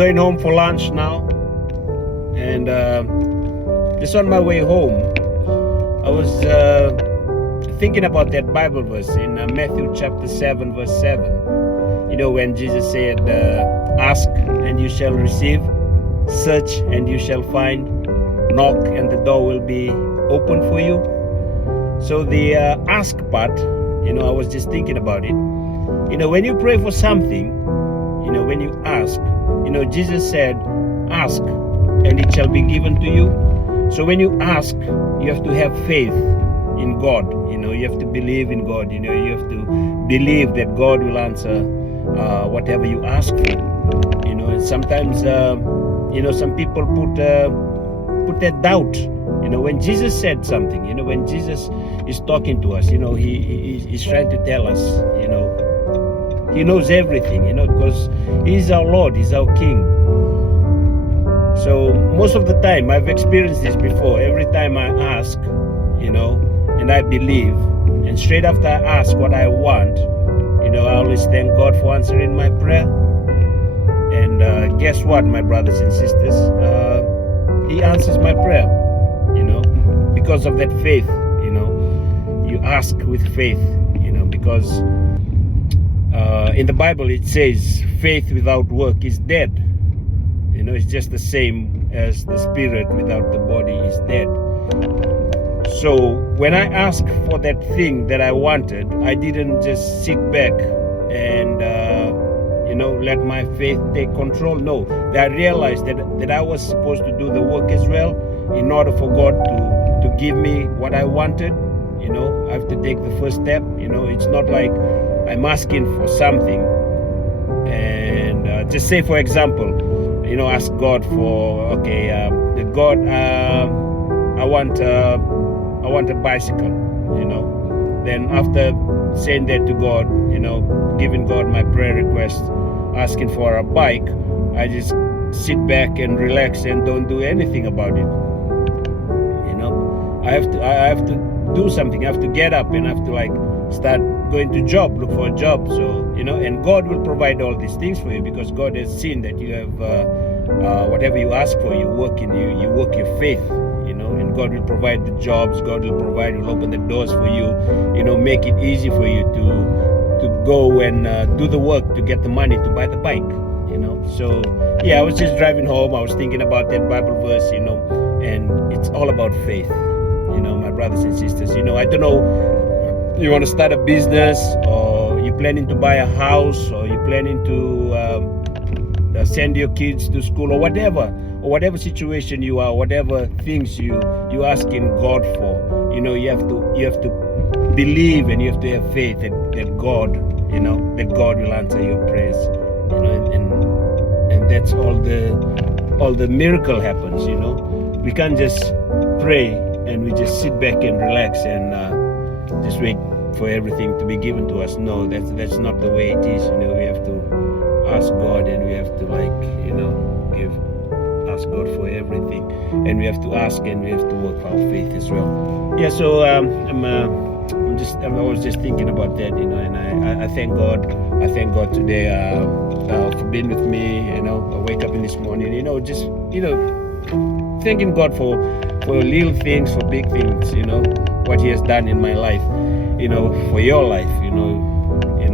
going home for lunch now, and just on my way home, I was thinking about that Bible verse in Matthew chapter 7 verse 7. You know, when Jesus said, ask and you shall receive, search and you shall find, knock and the door will be open for you. So the ask part, you know, I was just thinking about it. You know, when you pray for something, you know, when you ask, you know, Jesus said, ask and it shall be given to you. So when you ask, you have to have faith in God. You know, you have to believe in God. You know, you have to believe that God will answer whatever you ask for. You know, and sometimes, you know, some people put that doubt. You know, when Jesus said something, you know, when Jesus is talking to us, you know, he's trying to tell us, you know, he knows everything, you know, because he's our Lord, he's our King. So most of the time, I've experienced this before. Every time I ask, you know, and I believe, and straight after I ask what I want, you know, I always thank God for answering my prayer. And guess what, my brothers and sisters? He answers my prayer, you know, because of that faith. You know, you ask with faith, you know, because in the Bible it says faith without work is dead. You know, it's just the same as the spirit without the body is dead. So when I asked for that thing that I wanted, I didn't just sit back and you know, let my faith take control. No, I realized that I was supposed to do the work as well in order for God to give me what I wanted. You know, I have to take the first step. You know, it's not like I'm asking for something and just say, for example, you know, ask God for, okay, God, I want a bicycle, you know. Then after saying that to God, you know, giving God my prayer request, asking for a bike, I just sit back and relax and don't do anything about it. You know, I have to do something. I have to get up and I have to like start going to job, look for a job. So, you know, and God will provide all these things for you because God has seen that you have whatever you ask for, you work your faith, you know, and God will provide the jobs. God will will open the doors for you, you know, make it easy for you to go and do the work to get the money to buy the bike, you know. So yeah, I was just driving home. I was thinking about that Bible verse, you know, and it's all about faith, you know, my brothers and sisters. You know, I don't know, you want to start a business, or you're planning to buy a house, or you're planning to send your kids to school, or whatever situation you are, whatever things you asking God for, you know, you have to believe and you have to have faith that God, you know, that God will answer your prayers, you know, and that's all the miracle happens. You know, we can't just pray and we just sit back and relax and just wait for everything to be given to us. No, that's not the way it is. You know, we have to ask God, and we have to, like, you know, ask God for everything, and we have to ask and we have to work our faith as well. Yeah, so I was just thinking about that, you know, and I thank God. I thank God today for being with me. You know, I wake up in this morning, you know, just, you know, thanking God for little things, for big things, you know, what He has done in my life, you know, for your life, you know,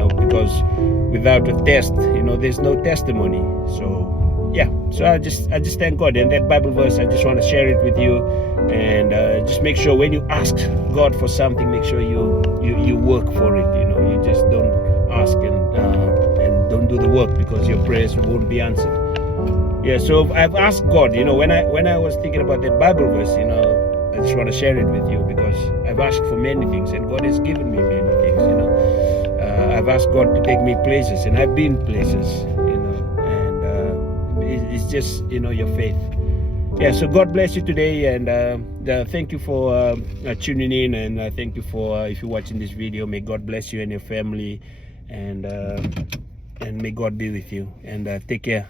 because without a test, you know, there's no testimony. So yeah, so I just thank God. And that Bible verse, I just want to share it with you. And just make sure when you ask God for something, make sure you work for it. You know, you just don't ask and don't do the work, because your prayers won't be answered. Yeah, so I've asked God, you know, when I was thinking about that Bible verse, you know, I just want to share it with you, because I've asked for many things and God has given me many things, you know. I've asked God to take me places, and I've been places, you know, and it's just, you know, your faith. Yeah, so God bless you today, and thank you for tuning in, and thank you for if you're watching this video. May God bless you and your family, and may God be with you, and take care.